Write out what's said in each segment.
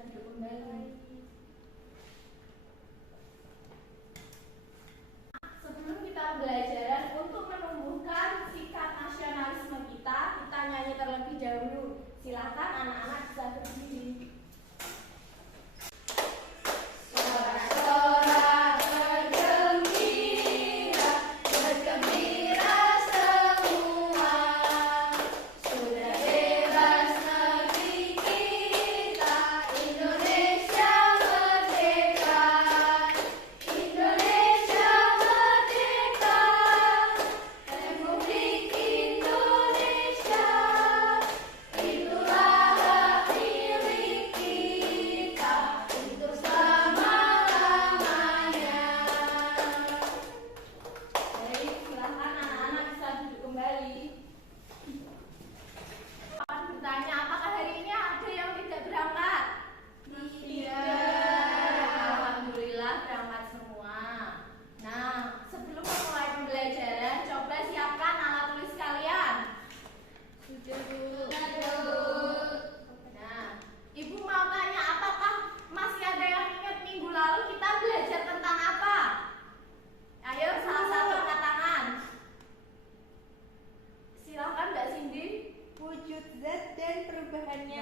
duduk kembali. Sebelum kita belajar untuk menumbuhkan sikap nasionalisme kita nyanyi terlebih dahulu. Silakan anak-anak bisa berdiri.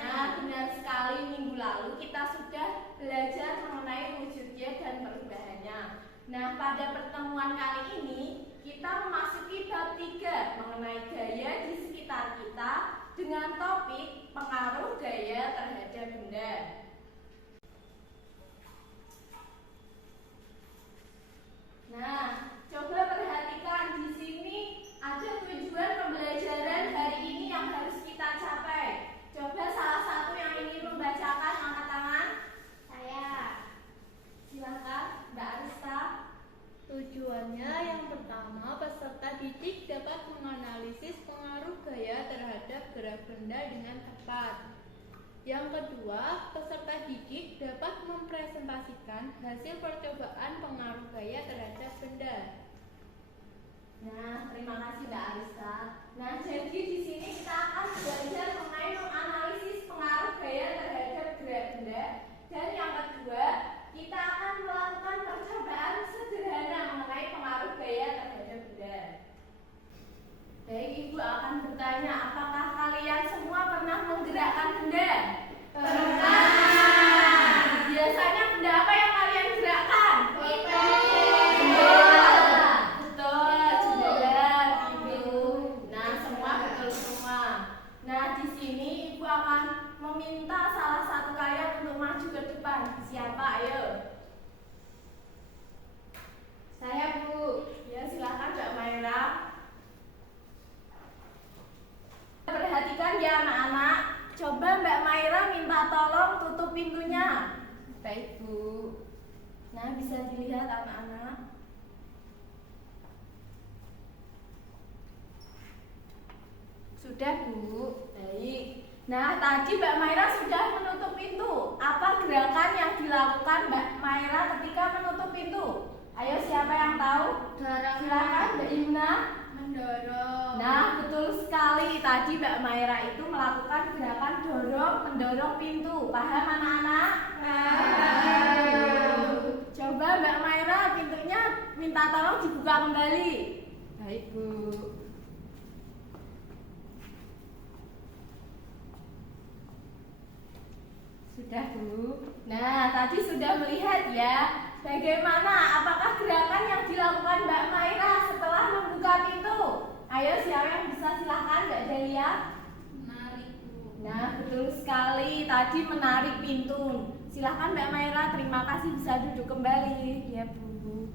Nah, benar sekali, minggu lalu kita sudah belajar mengenai wujudnya dan perubahannya. Nah, pada pertemuan kali ini kita memasuki bab 3 mengenai gaya di sekitar kita dengan topik pengaruh gaya terhadap benda. Nah, coba perhatikan di sini ada tujuan pembelajaran hari ini yang harus kita capai. Coba salah satu yang ingin membacakan, angkat tangan. Saya. Silakan, Mbak Arista. Tujuannya yang pertama, peserta didik dapat menganalisis pengaruh gaya terhadap gerak benda dengan tepat. Yang kedua, peserta didik dapat mempresentasikan hasil percobaan pengaruh gaya terhadap benda. Nah, terima kasih Mbak Arista. Nah, jadi di sini kita akan belajar mengenai menganalisis pengaruh gaya terhadap gerak benda. Dan yang kedua, kita akan melakukan percobaan sederhana mengenai pengaruh gaya terhadap benda. Baik, Ibu akan bertanya, apakah kalian semua pernah menggerakkan benda? Pernah. Biasanya benda apa yang kalian gerakkan? Meminta salah satu kalian untuk maju ke depan. Siapa? Ayo. Saya, Bu. Ya, silakan Mbak Maira. Perhatikan ya anak-anak. Coba Mbak Maira minta tolong tutup pintunya. Baik, Bu. Nah, bisa dilihat anak-anak. Sudah, Bu. Baik. Nah, tadi Mbak Maira sudah menutup pintu. Apa gerakan yang dilakukan Mbak Maira ketika menutup pintu? Ayo, siapa yang tahu? Silakan Mbak Imna. Mendorong. Nah, betul sekali. Tadi Mbak Maira itu melakukan gerakan mendorong pintu. Paham anak-anak? Paham. Coba Mbak Maira pintunya minta tolong dibuka kembali. Baik, Bu. Sudah, Bu. Nah, tadi sudah melihat ya bagaimana, apakah gerakan yang dilakukan Mbak Maira setelah membuka pintu? Ayo, siapa yang bisa, silahkan Mbak Delia. Menarik, Bu. Nah, betul sekali, tadi menarik pintu. Silahkan Mbak Maira, terima kasih, bisa duduk kembali. Ya, Bu.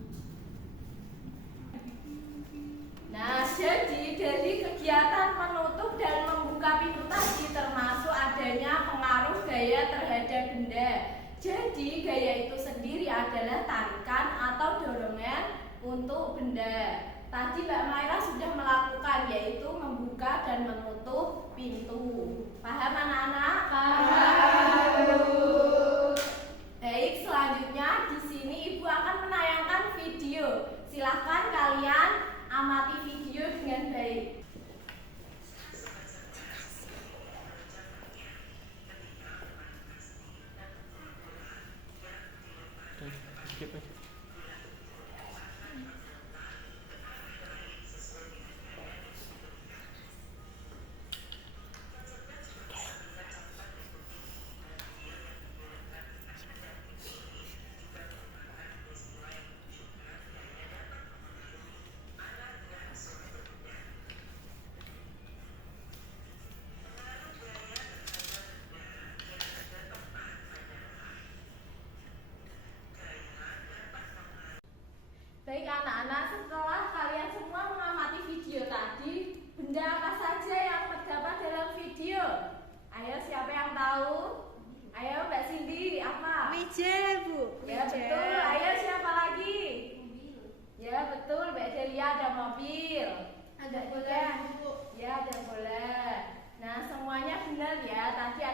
Nah, jadi dari kegiatan menutup dan membuka pintu tadi termasuk adanya pengaruh gaya terhadap benda. Jadi gaya itu sendiri adalah tarikan atau dorongan untuk benda. Tadi Mbak Maira sudah melakukan, yaitu membuka dan menutup pintu. Paham anak-anak? Paham. Baik, selanjutnya di sini Ibu akan menayangkan video. Silahkan kalian amati video dengan baik.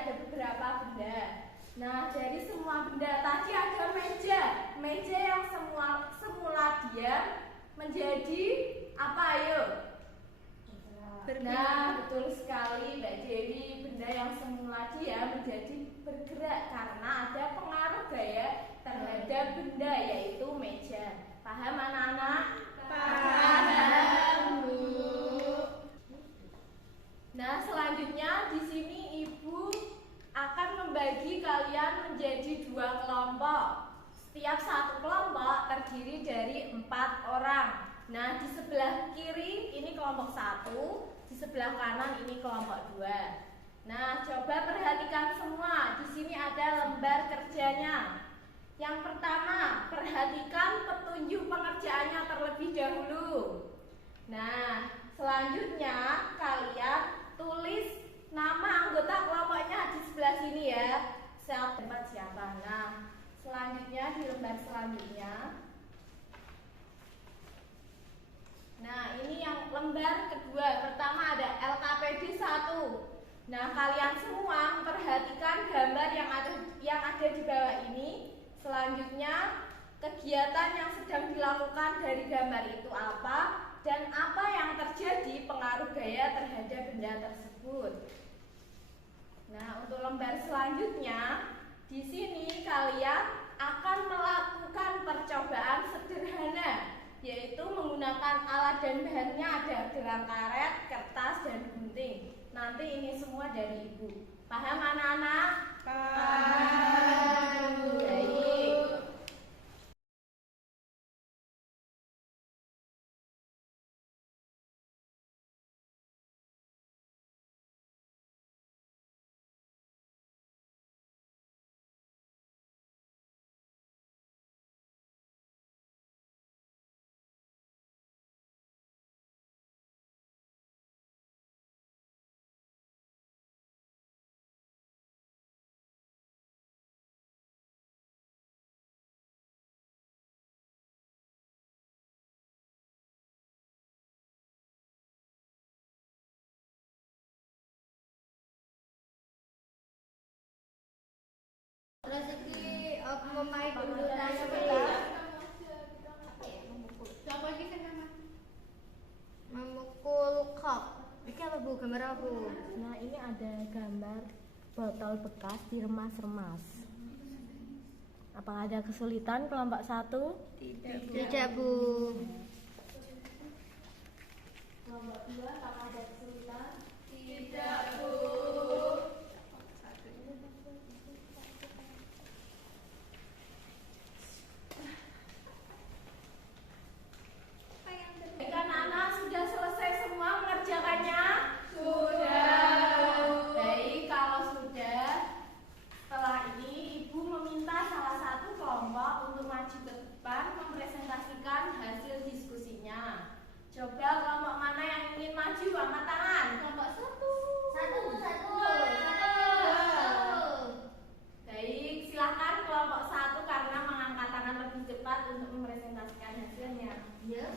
ada beberapa benda. Nah, dari semua benda tadi ada meja. Meja yang semula diam menjadi apa, ayo? Nah, betul sekali Mbak Dewi. Benda yang semula diam menjadi bergerak karena ada pengaruh gaya terhadap benda, yaitu meja. Paham anak-anak? Paham, Bu. Nah, selanjutnya di sini Ibu akan membagi kalian menjadi 2 kelompok. Setiap satu kelompok terdiri dari 4 orang. Nah, di sebelah kiri ini kelompok 1, di sebelah kanan ini kelompok 2. Nah, coba perhatikan semua. Di sini ada lembar kerjanya. Yang pertama, perhatikan petunjuk pengerjaannya terlebih dahulu. Nah, selanjutnya kalian tulis nama anggota kelompoknya di sebelah sini ya. Siapa? Nah, selanjutnya di lembar selanjutnya. Nah, ini yang lembar kedua. Pertama ada LKPD 1. Nah, kalian semua memperhatikan gambar yang ada di bawah ini. Selanjutnya, kegiatan yang sedang dilakukan dari gambar itu apa dan apa yang terjadi pengaruh gaya terhadap benda tersebut. Nah, untuk lembar selanjutnya, di sini kalian akan melakukan percobaan sederhana, yaitu menggunakan alat dan bahannya ada gelang karet, kertas, dan gunting. Nanti ini semua dari Ibu. Paham anak-anak? Paham. Baik. Terus iki aku memakai dulu tanya Coba iki kenapa? Memukul kop. Iki apa Bu? Gambar apa Bu? Nah, ini ada gambar botol bekas diremas-remas. Apakah ada kesulitan kelompok 1? Tidak Bu. Kelompok 2, apakah ada kesulitan? Tidak Bu. Jika anak sudah selesai semua mengerjakannya? Sudah. Baik, kalau sudah, setelah ini Ibu meminta salah satu kelompok untuk maju ke depan mempresentasikan hasil diskusinya. Coba kelompok mana yang ingin maju, angkat tangan. Kelompok 1. Baik, silakan kelompok 1 karena mengangkat tangan lebih cepat untuk mempresentasikan hasilnya. Ya.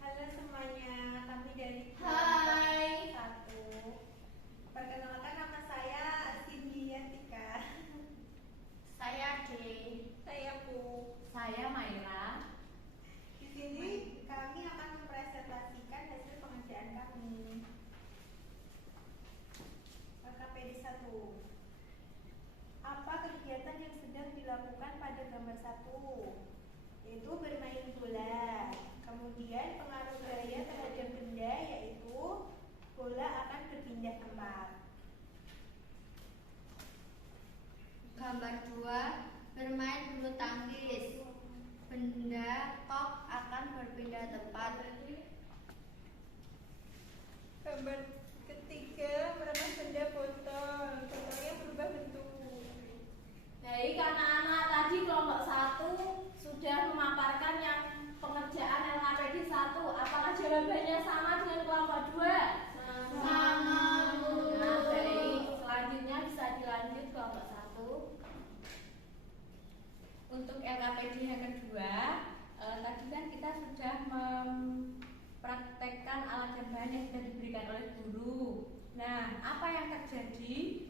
Halo semuanya, kami dari Hai. 1. Perkenalkan, nama saya Cindy Yantika. Saya D. Saya Bu. Saya Maira. Di sini kami akan mempresentasikan hasil pengerjaan kami. KPD 1. Apa kegiatan yang sedang dilakukan pada gambar 1? Yaitu bermain bola. Kemudian pengaruh gaya terhadap benda, yaitu bola akan berpindah tempat. Gambar 2, bermain bulu tangkis. Benda kop akan berpindah tempat. Gambar ketiga, meremas benda botol. Botolnya berubah bentuk. Baik, anak-anak tadi kelompok 1 sudah memaparkan yang pengerjaan LKPD 1. Apakah jawabannya sama dengan kelompok 2? Sama, Bu. Nah, baik. Selanjutnya bisa dilanjut kelompok 1. Untuk LKPD yang kedua, tadi kan kita sudah mempraktekkan alat dan bahan yang sudah diberikan oleh guru. Nah, apa yang terjadi?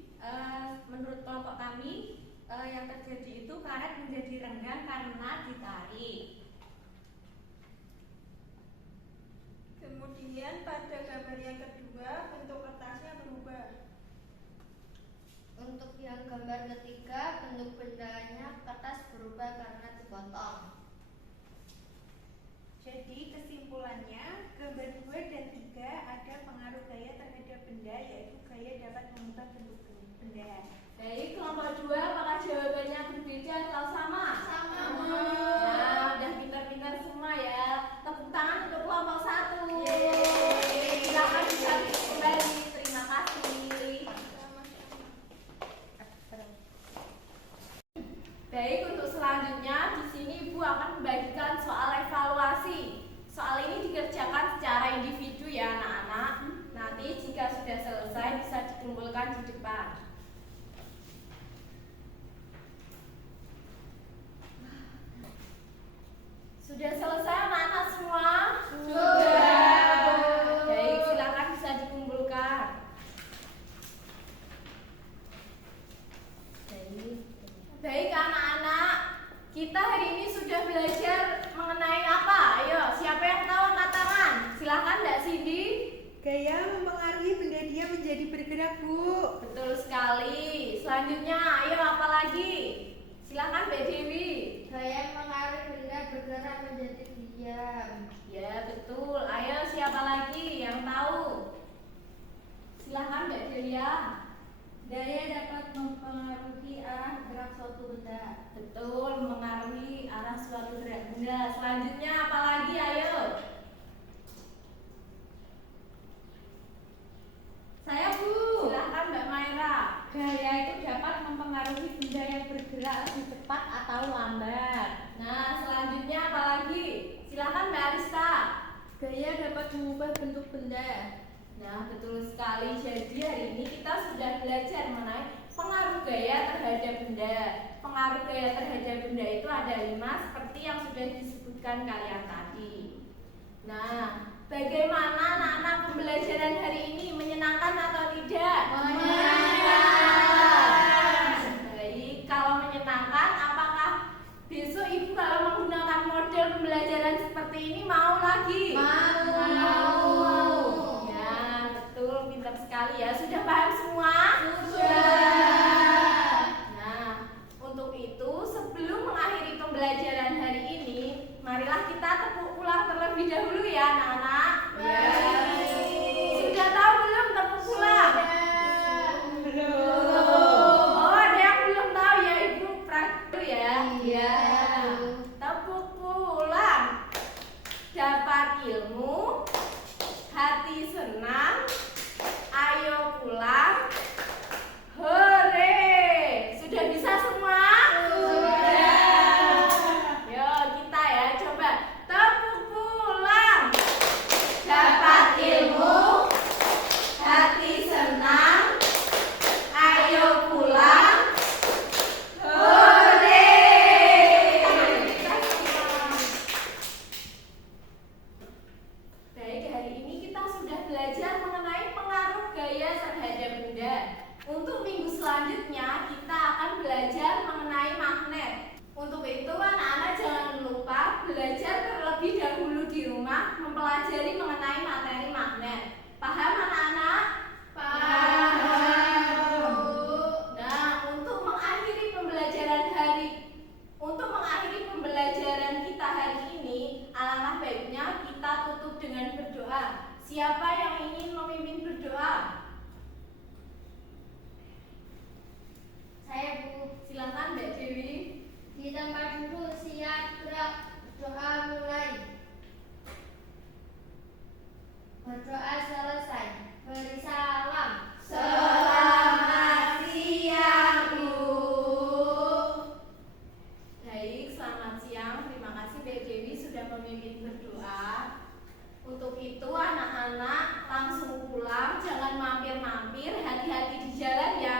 Menurut kelompok kami, yang terjadi itu karet menjadi renggang karena ditarik. Kemudian pada gambar yang kedua bentuk kertasnya berubah. Untuk yang gambar ketiga, bentuk bendanya kertas berubah karena dipotong. Jadi kesimpulannya, gambar 2 dan 3 ada pengaruh gaya terhadap benda, yaitu gaya dapat mengubah bentuk benda. Baik, kelompok 2, apakah jawabannya berbeda atau sama? Sama. Nah, udah pintar-pintar semua ya. Tepuk tangan untuk kelompok 1. Silakan dicatat kembali. Terima kasih. Baik, untuk selanjutnya di sini Ibu akan membagikan soal evaluasi. Soal ini dikerjakan secara individu ya anak-anak. Nanti jika sudah selesai bisa dikumpulkan di depan. Sudah selesai anak-anak semua? Sudah. Baik, silakan bisa dikumpulkan. Baik anak-anak, kita hari ini sudah belajar mengenai apa? Ayo, siapa yang tahu angkat tangan? Silakan Mbak Cindy. Gaya mempengaruhi benda dia menjadi bergerak, Bu. Betul sekali. Selanjutnya, ayo apa lagi? Silakan Mbak Dewi. Gaya mengaruhi benda bergerak menjadi diam. Ya, betul. Ayo siapa lagi yang tahu? Silakan Mbak Delia. Gaya dapat mempengaruhi arah gerak suatu benda. Betul, mempengaruhi arah suatu gerak benda. Selanjutnya apa lagi? Ayo. Saya, Bu. Silakan Mbak Maira. Gaya itu dapat mempengaruhi benda yang bergerak lebih cepat atau lambat. Nah, selanjutnya apa lagi? Silakan Mbak Arista. Gaya dapat mengubah bentuk benda. Nah, betul sekali. Jadi hari ini kita sudah belajar mengenai pengaruh gaya terhadap benda. Pengaruh gaya terhadap benda itu ada 5 seperti yang sudah disebutkan kalian tadi. Nah, bagaimana anak-anak pembelajaran hari ini? Menyenangkan atau tidak? Menyenangkan. Baik, kalau menyenangkan, apakah besok Ibu kalau menggunakan model pembelajaran seperti ini mau lagi? Mau. Ya, betul, pintar sekali ya. Sudah paham semua? Sudah. Nah, untuk itu sebelum mengakhiri pembelajaran hari ini, marilah kita tepuk ulang terlebih dahulu ya anak-anak. Sudah tahu belum tepuk ulang? Oh, ada yang belum tahu ya Ibu praktek dulu ya. Iya. Tepuk pulang. Dapat ilmu, hati senang, ayo pulang. Hore! Sudah bisa semua? Sudah. Yo, kita ya coba tepuk pulang. Dapat ilmu, hati senang, ayo pulang. Hore! Baik, hari ini kita sudah belajar mengenai pengaruh gaya terhadap benda. Untuk minggu selanjutnya kita akan belajar mengenai magnet. Untuk itu anak-anak jangan lupa belajar terlebih dahulu di rumah mempelajari mengenai materi magnet. Paham anak-anak? Paham. Nah, untuk mengakhiri pembelajaran kita hari ini, alangkah baiknya kita tutup dengan berdoa. Siapa yang ingin memimpin berdoa? Saya, Bu. Silakan Mbak Dewi. Di tempat duduk, siap, gerak. Doa mulai. Berdoa selesai. Beri salam. Selamat siang, Bu. Baik, selamat siang. Terima kasih Mbak Dewi sudah memimpin berdoa. Untuk itu anak-anak langsung pulang, jangan mampir-mampir, hati-hati di jalan ya.